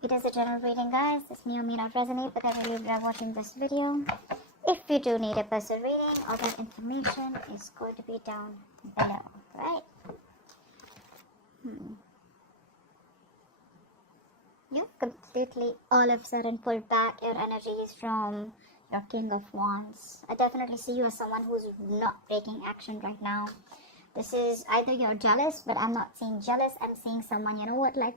It is a general reading, guys. This may or may not resonate with every Libra watching this video. If you do need a personal reading, all that information is going to be down below, right? You've completely all of a sudden pulled back your energies from your King of Wands. I definitely see you as someone who's not taking action right now. This is either you're jealous, but I'm not seeing jealous. I'm seeing someone, you know what, like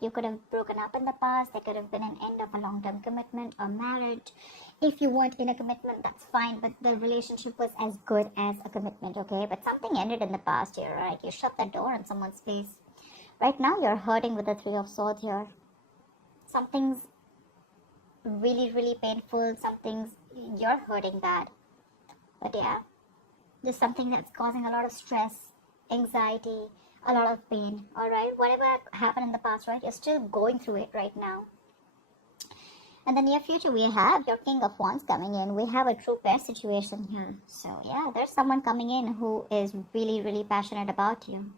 you could have broken up in the past. There could have been an end of a long-term commitment or marriage. If you weren't in a commitment, that's fine, but the relationship was as good as a commitment, okay? But something ended in the past here, right? You shut the door on someone's face. Right now, you're hurting with the Three of Swords here. Something's really, really painful. Something's, you're hurting bad. But yeah. There's something that's causing a lot of stress, anxiety, a lot of pain, alright? Whatever happened in the past, right? You're still going through it right now. In the near future, we have your King of Wands coming in. We have a true pair situation here. So, yeah, there's someone coming in who is really, really passionate about you.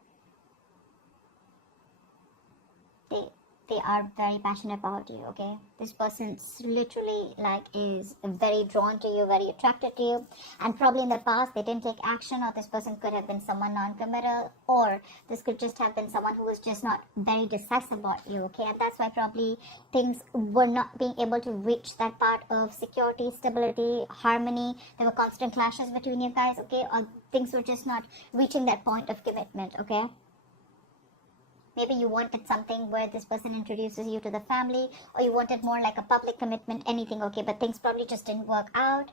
They are very passionate about you, okay? This person's literally is very drawn to you, very attracted to you, and probably in the past they didn't take action, or this person could have been someone non-committal, or this could just have been someone who was just not very decisive about you, okay? And that's why probably things were not being able to reach that part of security, stability, harmony. There were constant clashes between you guys, okay? Or things were just not reaching that point of commitment, okay? Maybe you wanted something where this person introduces you to the family, or you wanted more like a public commitment, anything, okay? But things probably just didn't work out.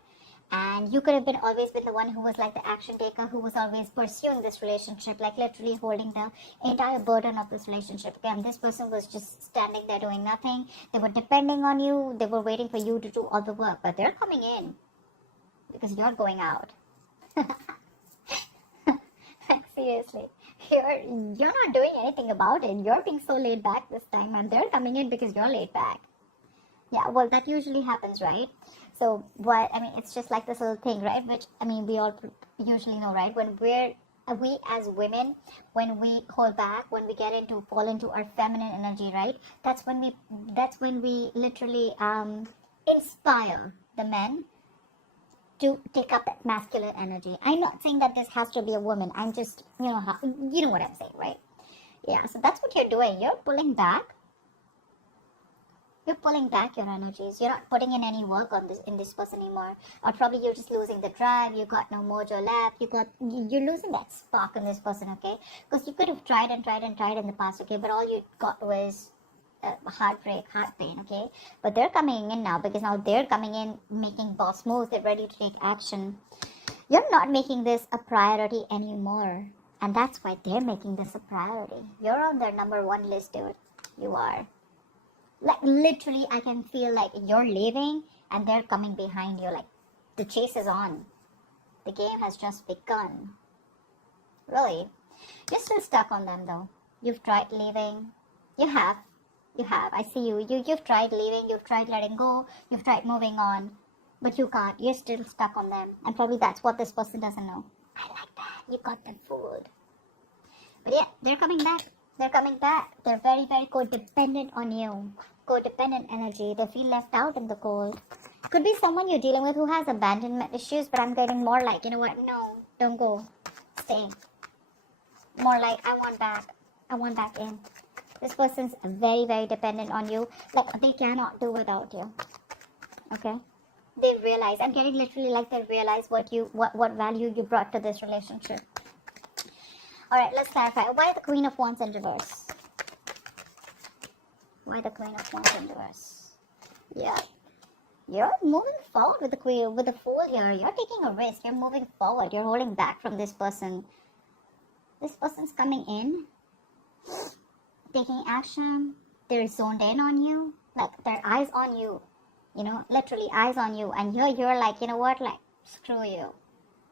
And you could have been always been the one who was like the action taker, who was always pursuing this relationship, like literally holding the entire burden of this relationship. Okay? And this person was just standing there doing nothing. They were depending on you. They were waiting for you to do all the work. But they're coming in because you're going out. Like, seriously. You're not doing anything about it. You're being so laid back this time, and they're coming in because you're laid back. Yeah, well, that usually happens, right? So it's just like this little thing, right? Which, we all usually know, right? When we as women, when we hold back, when we fall into our feminine energy, right? That's when we literally inspire the men to take up that masculine energy. I'm not saying that this has to be a woman. I'm just, you know what I'm saying, right? Yeah, so that's what you're doing. You're pulling back. You're pulling back your energies. You're not putting in any work in this person anymore. Or probably you're just losing the drive. You got no mojo left. You're losing that spark in this person, okay? Because you could have tried and tried and tried in the past, okay? But all you got was heartbreak, heart pain, okay? But they're coming in now, because now they're coming in making boss moves. They're ready to take action. You're not making this a priority anymore, and that's why they're making this a priority. You're on their number one list, dude. You are. Like, literally, I can feel like you're leaving and they're coming behind you. Like, the chase is on. The game has just begun. Really. You're still stuck on them, though. You've tried leaving. You have. I see you. You've tried leaving. You've tried letting go. You've tried moving on. But you can't. You're still stuck on them. And probably that's what this person doesn't know. I like that. You got them fooled. But yeah, they're coming back. They're coming back. They're very, very codependent on you. Codependent energy. They feel left out in the cold. Could be someone you're dealing with who has abandonment issues, but I'm getting more like, you know what? No, don't go. Stay. More like, I want back. I want back in. This person's very, very dependent on you. Like, they cannot do without you. Okay? They realize. I'm getting literally like they realize what value you brought to this relationship. Alright, let's clarify. Why the Queen of Wands in reverse? Why the Queen of Wands in reverse? Yeah. You're moving forward with the Fool here. You're taking a risk. You're moving forward. You're holding back from this person. This person's coming in, taking action. They're zoned in on you. Like, their eyes on you. You know, literally eyes on you. And you're like, you know what? Like, screw you.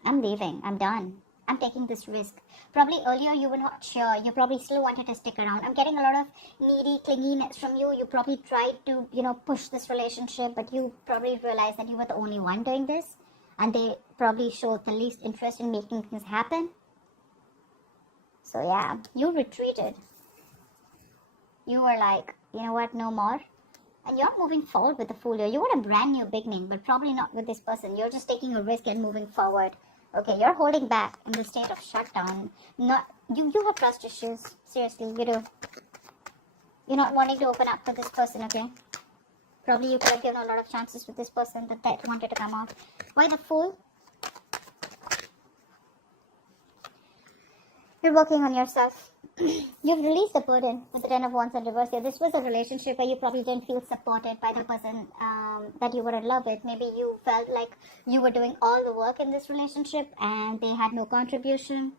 I'm leaving. I'm done. I'm taking this risk. Probably earlier you were not sure. You probably still wanted to stick around. I'm getting a lot of needy clinginess from you. You probably tried to, push this relationship, but you probably realized that you were the only one doing this. And they probably showed the least interest in making things happen. So yeah, you retreated. You were like, you know what, no more. And you're moving forward with the Fool here. You want a brand new beginning, but probably not with this person. You're just taking a risk and moving forward. Okay, you're holding back in the state of shutdown. You have trust issues. Seriously, you do. You're not wanting to open up to this person, okay? Probably you could have given a lot of chances with this person that wanted to come out. Why the Fool? You're working on yourself. You've released the burden with the Ten of Wands in reverse here. This was a relationship where you probably didn't feel supported by the person that you were in love with. Maybe you felt like you were doing all the work in this relationship and they had no contribution.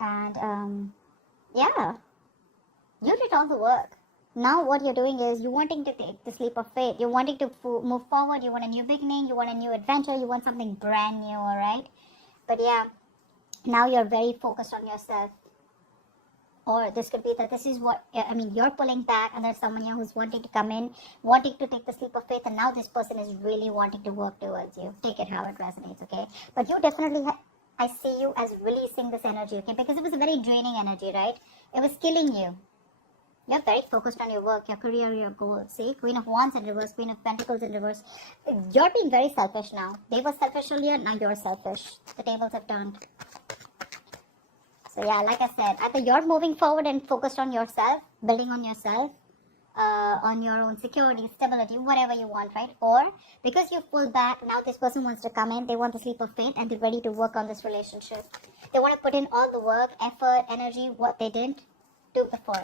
And yeah, you did all the work. Now what you're doing is you're wanting to take the leap of faith. You're wanting to move forward. You want a new beginning. You want a new adventure. You want something brand new, all right? But yeah, now you're very focused on yourself. Or this could be that this is what, I mean, you're pulling back and there's someone here who's wanting to come in, wanting to take the leap of faith, and now this person is really wanting to work towards you. Take it how it resonates, okay? But you definitely, I see you as releasing this energy, okay? Because it was a very draining energy, right? It was killing you. You're very focused on your work, your career, your goals. See, Queen of Wands in reverse, Queen of Pentacles in reverse. You're being very selfish now. They were selfish earlier, now you're selfish. The tables have turned. So yeah, like I said, either you're moving forward and focused on yourself, building on yourself, on your own security, stability, whatever you want, right? Or because you've pulled back, now this person wants to come in, they want the leap of faith and they're ready to work on this relationship. They want to put in all the work, effort, energy, what they didn't do before.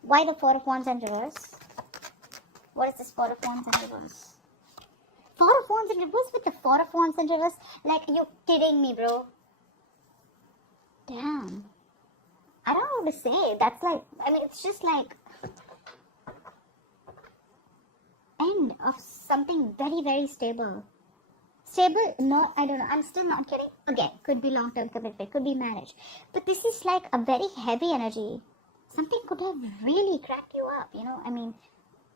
Why the Four of Wands in reverse? What is this Four of Wands in reverse? Four of Wands in reverse with the Four of Wands in reverse? Like, you're kidding me, bro. Damn. I don't know what to say. That's like, I mean, it's just like end of something very, very stable. Stable? No, I don't know. I'm still not kidding. Again, could be long-term commitment, could be marriage. But this is like a very heavy energy. Something could have really cracked you up, you know. I mean,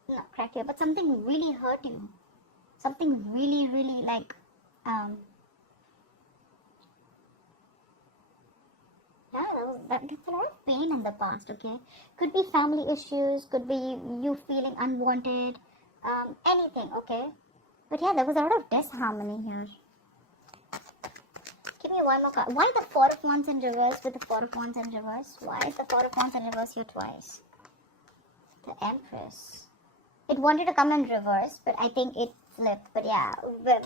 not cracked you up, but something really hurt you. Something really, really like, yeah, that's a lot of pain in the past, okay? Could be family issues, could be you feeling unwanted, anything, okay? But yeah, there was a lot of disharmony here. Give me one more card. Why the Four of Wands in reverse with the Four of Wands in reverse? Why is the Four of Wands in reverse here twice? The Empress. It wanted to come in reverse, but I think it flipped. But yeah,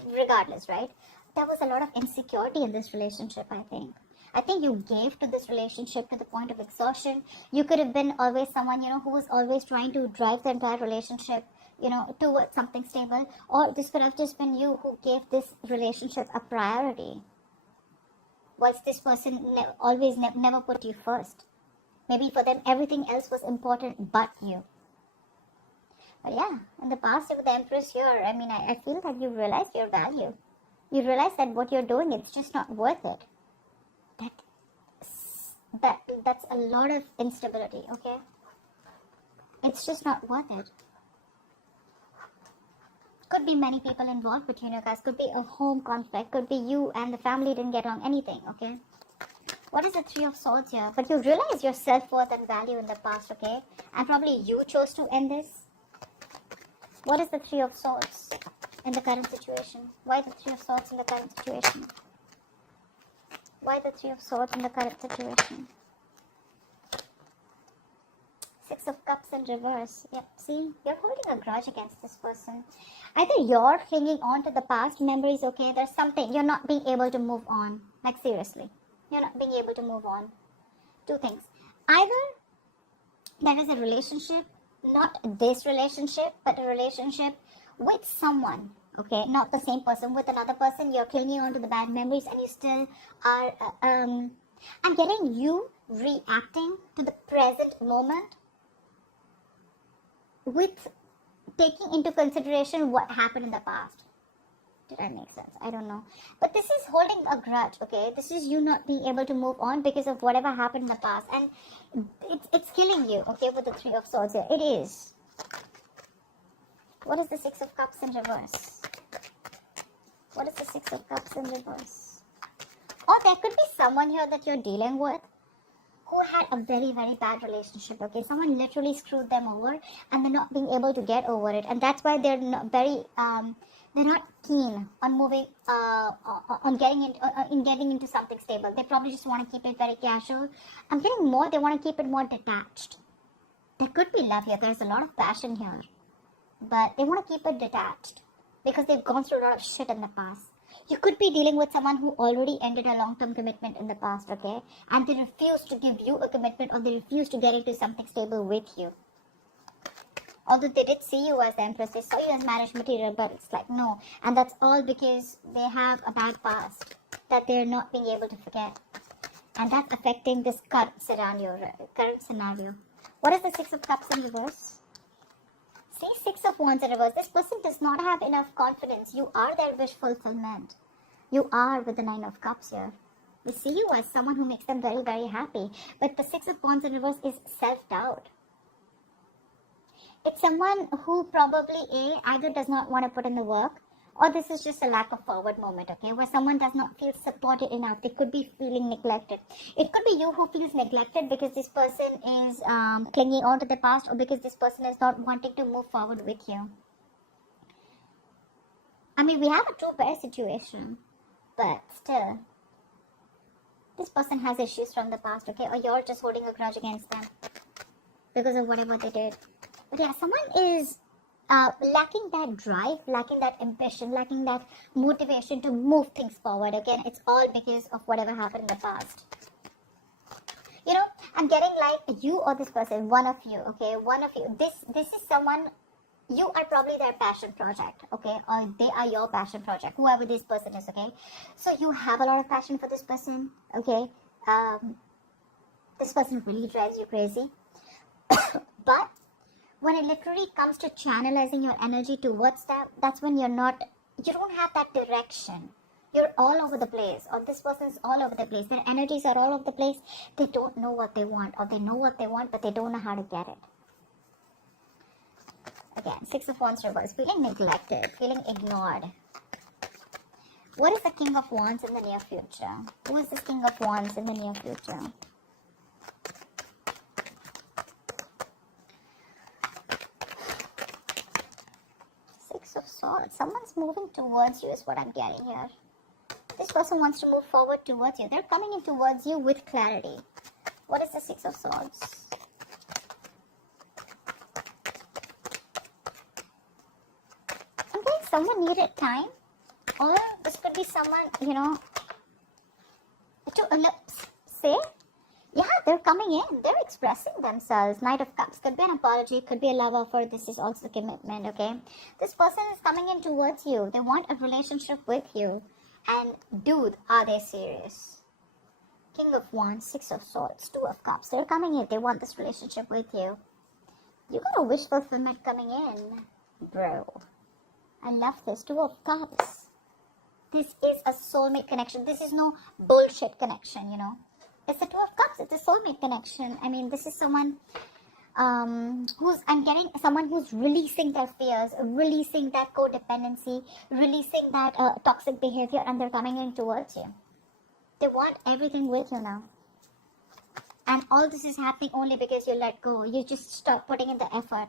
regardless, right? There was a lot of insecurity in this relationship, I think. I think you gave to this relationship to the point of exhaustion. You could have been always someone, you know, who was always trying to drive the entire relationship, you know, towards something stable. Or this could have just been you who gave this relationship a priority. Whilst this person never put you first. Maybe for them everything else was important but you. But yeah, in the past with the Empress here, I mean, I feel that you realize your value. You realize that what you're doing, it's just not worth it. That's a lot of instability, okay? It's just not worth it. Could be many people involved between you guys. Could be a home conflict. Could be you and the family didn't get along. Anything, okay? What is the Three of Swords here? But you realize your self-worth and value in the past, okay? And probably you chose to end this. What is the Three of Swords in the current situation? Why the Three of Swords in the current situation? Why the Three of Swords in the current situation? Six of Cups in reverse. Yep, see, you're holding a grudge against this person. Either you're clinging on to the past memories, okay? There's something, you're not being able to move on. Like, seriously. You're not being able to move on. Two things. Either there is a relationship, not this relationship, but a relationship with someone, okay? Not the same person, with another person. You're clinging on to the bad memories and you still are, I'm getting you reacting to the present moment with taking into consideration what happened in the past. Did I make sense? I don't know. But this is holding a grudge, okay? This is you not being able to move on because of whatever happened in the past. And it's killing you, okay, with the Three of Swords here. It is. What is the Six of Cups in reverse? What is the Six of Cups in reverse? Or there could be someone here that you're dealing with who had a very, very bad relationship, okay? Someone literally screwed them over and they're not being able to get over it. And that's why they're not they're not keen on moving, on getting into something stable. They probably just want to keep it very casual. I'm getting more, they want to keep it more detached. There could be love here. There's a lot of passion here. But they want to keep it detached because they've gone through a lot of shit in the past. You could be dealing with someone who already ended a long-term commitment in the past, okay? And they refuse to give you a commitment, or they refuse to get into something stable with you. Although they did see you as the Empress, they saw you as marriage material, but it's like, no. And that's all because they have a bad past that they're not being able to forget. And that's affecting this current scenario. What is the Six of Cups in reverse? See, Six of Wands in reverse. This person does not have enough confidence. You are their wish fulfillment. You are with the Nine of Cups here. They see you as someone who makes them very, very happy. But the Six of Wands in reverse is self-doubt. It's someone who probably either does not want to put in the work, or this is just a lack of forward moment, okay, where someone does not feel supported enough. They could be feeling neglected. It could be you who feels neglected because this person is clinging on to the past, or because this person is not wanting to move forward with you. I mean, we have a two pair situation, but still, this person has issues from the past, okay, or you're just holding a grudge against them because of whatever they did. But yeah, someone is lacking that drive, lacking that ambition, lacking that motivation to move things forward. Again, it's all because of whatever happened in the past. You know, I'm getting like you or this person, one of you, okay, one of you. This is someone, you are probably their passion project, okay, or they are your passion project, whoever this person is, okay. So you have a lot of passion for this person, okay. This person really drives you crazy. But when it literally comes to channelizing your energy towards that, that's when you don't have that direction. You're all over the place, or this person's all over the place. Their energies are all over the place. They don't know what they want, or they know what they want, but they don't know how to get it. Again, Six of Wands reverse, feeling neglected, feeling ignored. What is the King of Wands in the near future? Who is this King of Wands in the near future? Of Swords. Someone's moving towards you is what I'm getting here. This person wants to move forward towards you. They're coming in towards you with clarity. What is the Six of Swords? I'm getting someone needed time, or this could be someone, you know, to say, yeah, they're coming in. They're expressing themselves. Knight of Cups. Could be an apology. Could be a love offer. This is also commitment, okay? This person is coming in towards you. They want a relationship with you. And dude, are they serious? King of Wands, Six of Swords, Two of Cups. They're coming in. They want this relationship with you. You got a wish fulfillment coming in, bro. I love this. Two of Cups. This is a soulmate connection. This is no bullshit connection, you know. It's the Two of Cups. It's a soulmate connection. I mean, this is someone I'm getting someone who's releasing their fears, releasing that codependency, releasing that toxic behavior, and they're coming in towards you. They want everything with you now. And all this is happening only because you let go. You just stop putting in the effort.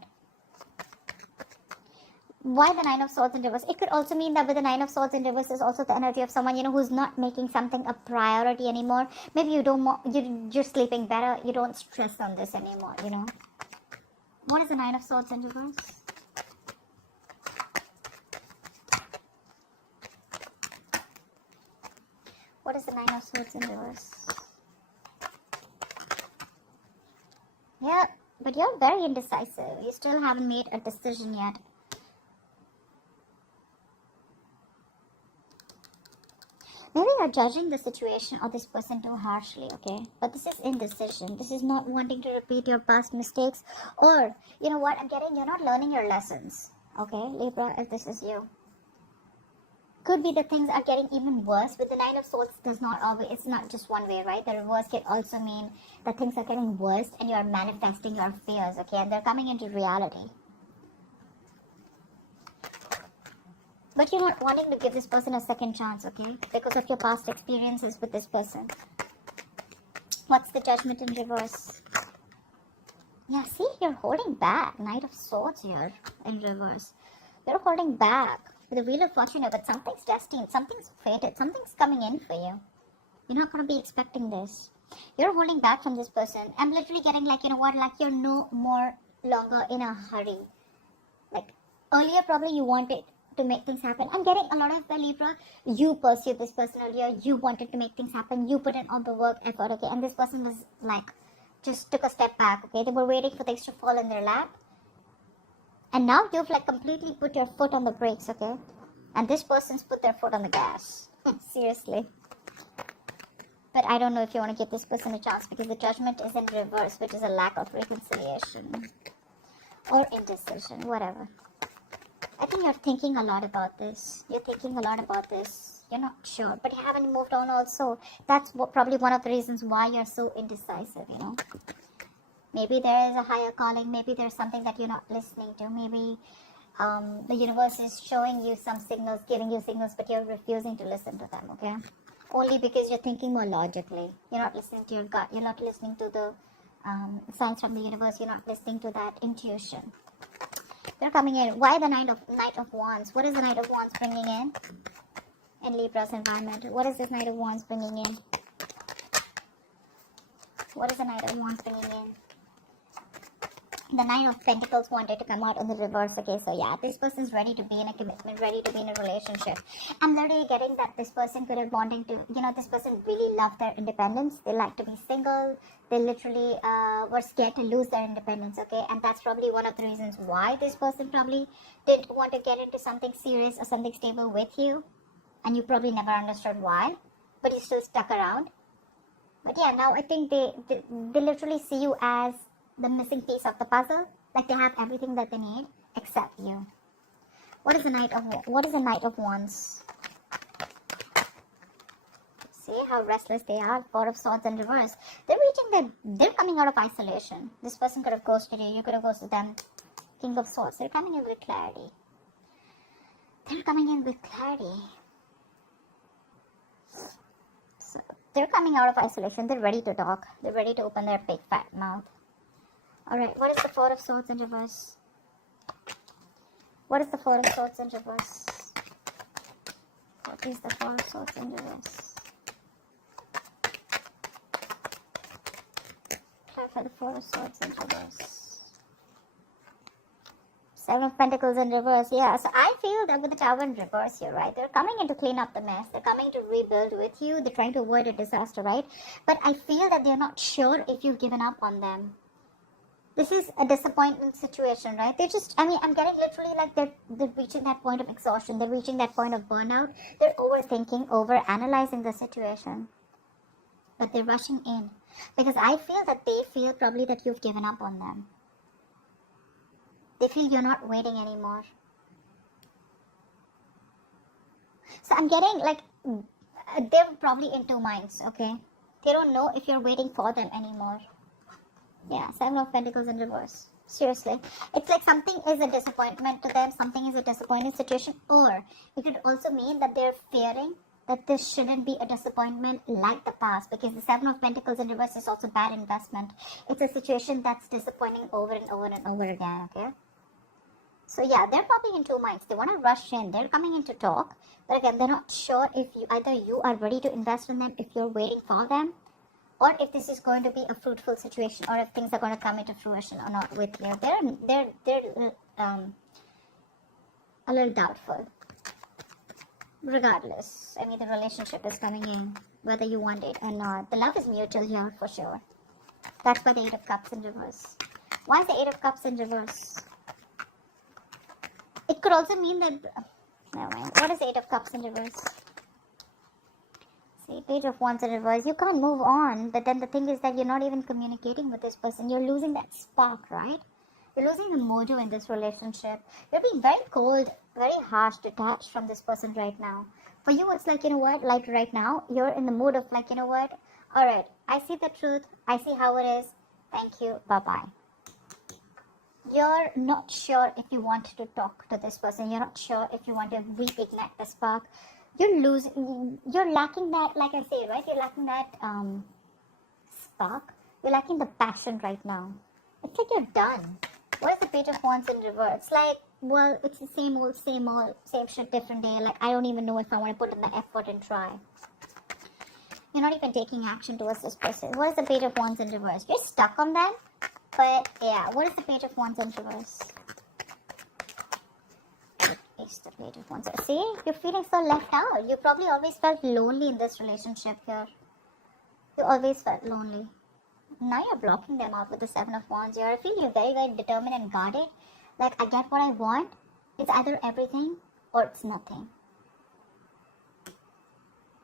Why the Nine of Swords in reverse? It could also mean that with the Nine of Swords in reverse is also the energy of someone, you know, who's not making something a priority anymore. Maybe you're sleeping better. You don't stress on this anymore, you know. What is the Nine of Swords in reverse? What is the Nine of Swords in reverse? Yeah, but you're very indecisive. You still haven't made a decision yet. Maybe you're judging the situation or this person too harshly, okay? But this is indecision. This is not wanting to repeat your past mistakes. Or, you know what I'm getting? You're not learning your lessons, okay? Libra, if this is you. Could be that things are getting even worse. With the Nine of Swords, it's not just one way, right? The reverse can also mean that things are getting worse and you are manifesting your fears, okay? And they're coming into reality. But you're not wanting to give this person a second chance, okay? Because of your past experiences with this person. What's the Judgment in reverse? Yeah, see, you're holding back. Knight of Swords here in reverse. You're holding back with the Wheel of Fortune, but something's destined, something's fated, something's coming in for you. You're not going to be expecting this. You're holding back from this person. I'm literally getting like, you know what, like you're no more longer in a hurry. Like earlier probably you wanted to make things happen. I'm getting a lot of the Libra. You pursued this person earlier. You wanted to make things happen. You put in all the work, effort, okay? And this person was like, just took a step back, okay? They were waiting for things to fall in their lap. And now you've like completely put your foot on the brakes, okay? And this person's put their foot on the gas. Seriously. But I don't know if you want to give this person a chance because the Judgment is in reverse, which is a lack of reconciliation or indecision, whatever. I think you're thinking a lot about this. You're thinking a lot about this. You're not sure, but you haven't moved on also. That's probably one of the reasons why you're so indecisive, you know. Maybe there is a higher calling. Maybe there's something that you're not listening to. Maybe the universe is showing you some signals, giving you signals, but you're refusing to listen to them, okay? Only because you're thinking more logically. You're not listening to your gut. You're not listening to the signs from the universe. You're not listening to that intuition. They're coming in. Why the Knight of Wands? What is the Knight of Wands bringing in Libra's environment? What is this Knight of Wands bringing in? What is the Knight of Wands bringing in? The Nine of Pentacles wanted to come out in the reverse. Okay, so yeah, this person's ready to be in a commitment, ready to be in a relationship. I'm literally getting that this person could have wanting to, you know, this person really loved their independence. They like to be single. They literally were scared to lose their independence, okay? And that's probably one of the reasons why this person probably didn't want to get into something serious or something stable with you. And you probably never understood why, but you still stuck around. But yeah, now I think they literally see you as the missing piece of the puzzle. Like they have everything that they need except you. What is the Knight of Wands? See how restless they are. Four of Swords in reverse. They're coming out of isolation. This person could have ghosted you. You could have ghosted them. King of Swords. They're coming in with clarity. They're coming in with clarity. So they're coming out of isolation. They're ready to talk. They're ready to open their big fat mouth. Alright, what is the Four of Swords in reverse? What is the Four of Swords in reverse? What is the Four of Swords in reverse? Clarify the Four of Swords in reverse. Seven of Pentacles in reverse. Yeah, so I feel that with the Tower in reverse here, right? They're coming in to clean up the mess. They're coming to rebuild with you. They're trying to avoid a disaster, right? But I feel that they're not sure if you've given up on them. This is a disappointment situation, right? I'm getting literally like they're reaching that point of exhaustion. They're reaching that point of burnout. They're overthinking, over-analyzing the situation. But they're rushing in. Because I feel that they feel probably that you've given up on them. They feel you're not waiting anymore. So I'm getting like, they're probably in two minds, okay? They don't know if you're waiting for them anymore. Yeah, Seven of Pentacles in reverse. Seriously. It's like something is a disappointment to them. Something is a disappointing situation. Or it could also mean that they're fearing that this shouldn't be a disappointment like the past. Because the Seven of Pentacles in reverse is also bad investment. It's a situation that's disappointing over and over and over again, okay? So yeah, they're probably in two minds. They want to rush in. They're coming in to talk. But again, they're not sure if either you are ready to invest in them, if you're waiting for them, or if this is going to be a fruitful situation, or if things are going to come into fruition or not with you. They're a little doubtful. Regardless, I mean, the relationship is coming in, whether you want it or not. The love is mutual here for sure. That's why the Eight of Cups in reverse. Why is the Eight of Cups in reverse? It could also mean that... Never mind. What is the Eight of Cups in reverse? See, Page of Wands in reverse. You can't move on. But then the thing is that you're not even communicating with this person. You're losing that spark, right? You're losing the mojo in this relationship. You're being very cold, very harsh, detached from this person right now. For you, it's like, you know what? Like right now, you're in the mood of like, you know what? Alright, I see the truth. I see how it is. Thank you. Bye-bye. You're not sure if you want to talk to this person. You're not sure if you want to reignite the spark. You're lacking that, like I say, right? You're lacking that spark. You're lacking the passion right now. It's like you're done. What is the Page of Wands in reverse? It's like, well, it's the same old, same shit, different day. Like, I don't even know if I want to put in the effort and try. You're not even taking action towards this person. What is the Page of Wands in reverse? You're stuck on them. But, yeah, what is the Page of Wands in reverse? It's the Page of Wands. See, you're feeling so left out. You probably always felt lonely in this relationship here. You always felt lonely. Now you're blocking them out with the Seven of Wands here. I feel you're very, very determined and guarded. Like, I get what I want. It's either everything or it's nothing.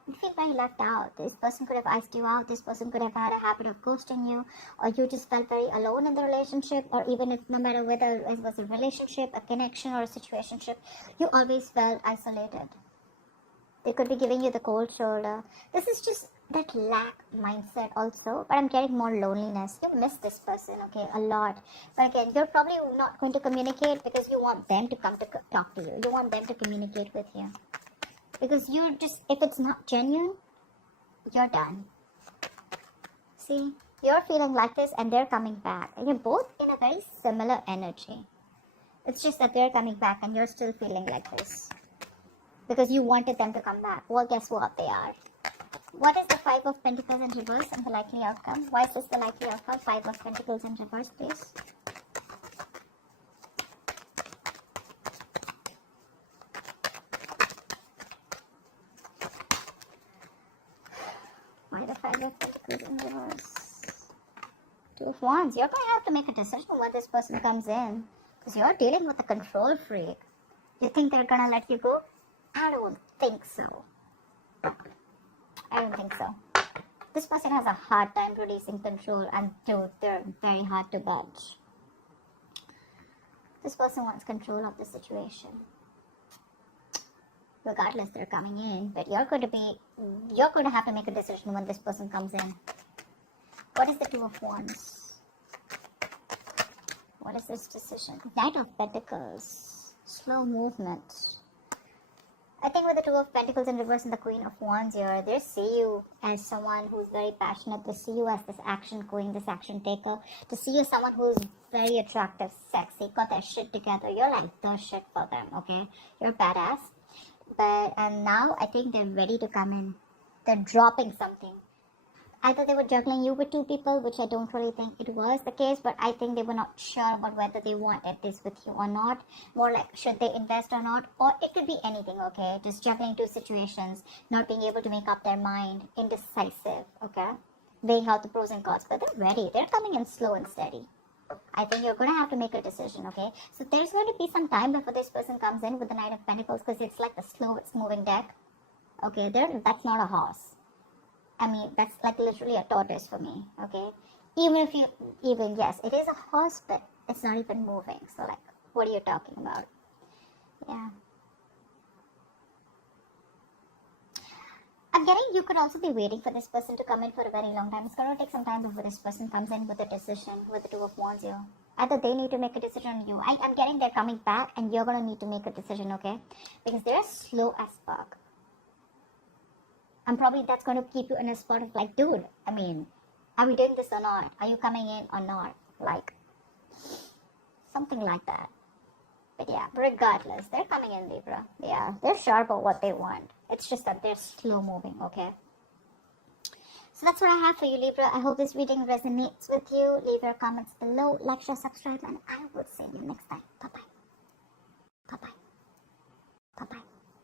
You feel very left out. This person could have iced you out. This person could have had a habit of ghosting you. Or you just felt very alone in the relationship. Or even if, no matter whether it was a relationship, a connection, or a situationship, you always felt isolated. They could be giving you the cold shoulder. This is just that lack mindset also. But I'm getting more loneliness. You miss this person, okay, a lot. But again, you're probably not going to communicate because you want them to come to talk to you. You want them to communicate with you. Because you're just, if it's not genuine, you're done. See, you're feeling like this and they're coming back. And you're both in a very similar energy. It's just that they're coming back and you're still feeling like this. Because you wanted them to come back. Well, guess what? They are. What is the Five of Pentacles in reverse and the likely outcome? Why is this the likely outcome? Five of Pentacles in reverse, please. Why the Five of Pentacles in reverse? Two of Wands. You're going to have to make a decision when this person comes in. Because you're dealing with a control freak. You think they're going to let you go? I don't think so. I don't think so. This person has a hard time releasing control, and dude, they're very hard to budge. This person wants control of the situation. Regardless, they're coming in, but you're going to have to make a decision when this person comes in. What is the Two of Wands? What is this decision? Knight of Pentacles. Slow movement. I think with the Two of Pentacles in reverse and the Queen of Wands here, they see you as someone who's very passionate. They see you as this action queen, this action taker. To see you as someone who's very attractive, sexy, got their shit together. You're like the shit for them, okay? You're badass. And now I think they're ready to come in. They're dropping something. Either they were juggling you with two people, which I don't really think it was the case, but I think they were not sure about whether they wanted this with you or not. More like, should they invest or not? Or it could be anything, okay? Just juggling two situations, not being able to make up their mind, indecisive, okay? Weighing out the pros and cons, but they're ready. They're coming in slow and steady. I think you're going to have to make a decision, okay? So there's going to be some time before this person comes in with the Knight of Pentacles, because it's like the slowest moving deck. Okay, that's not a horse. I mean, that's like literally a tortoise for me, okay? Yes, it is a horse, but it's not even moving. So, like, what are you talking about? Yeah. I'm getting you could also be waiting for this person to come in for a very long time. It's going to take some time before this person comes in with a decision, with the Two of Wands here. Either they need to make a decision on you. I'm getting they're coming back and you're going to need to make a decision, okay? Because they're slow as fuck. And probably that's going to keep you in a spot of like, dude, I mean, are we doing this or not? Are you coming in or not? Like, something like that. But yeah, regardless, they're coming in, Libra. Yeah, they're sure about what they want. It's just that they're slow moving, okay? So that's what I have for you, Libra. I hope this reading resonates with you. Leave your comments below, like, share, subscribe, and I will see you next time. Bye-bye.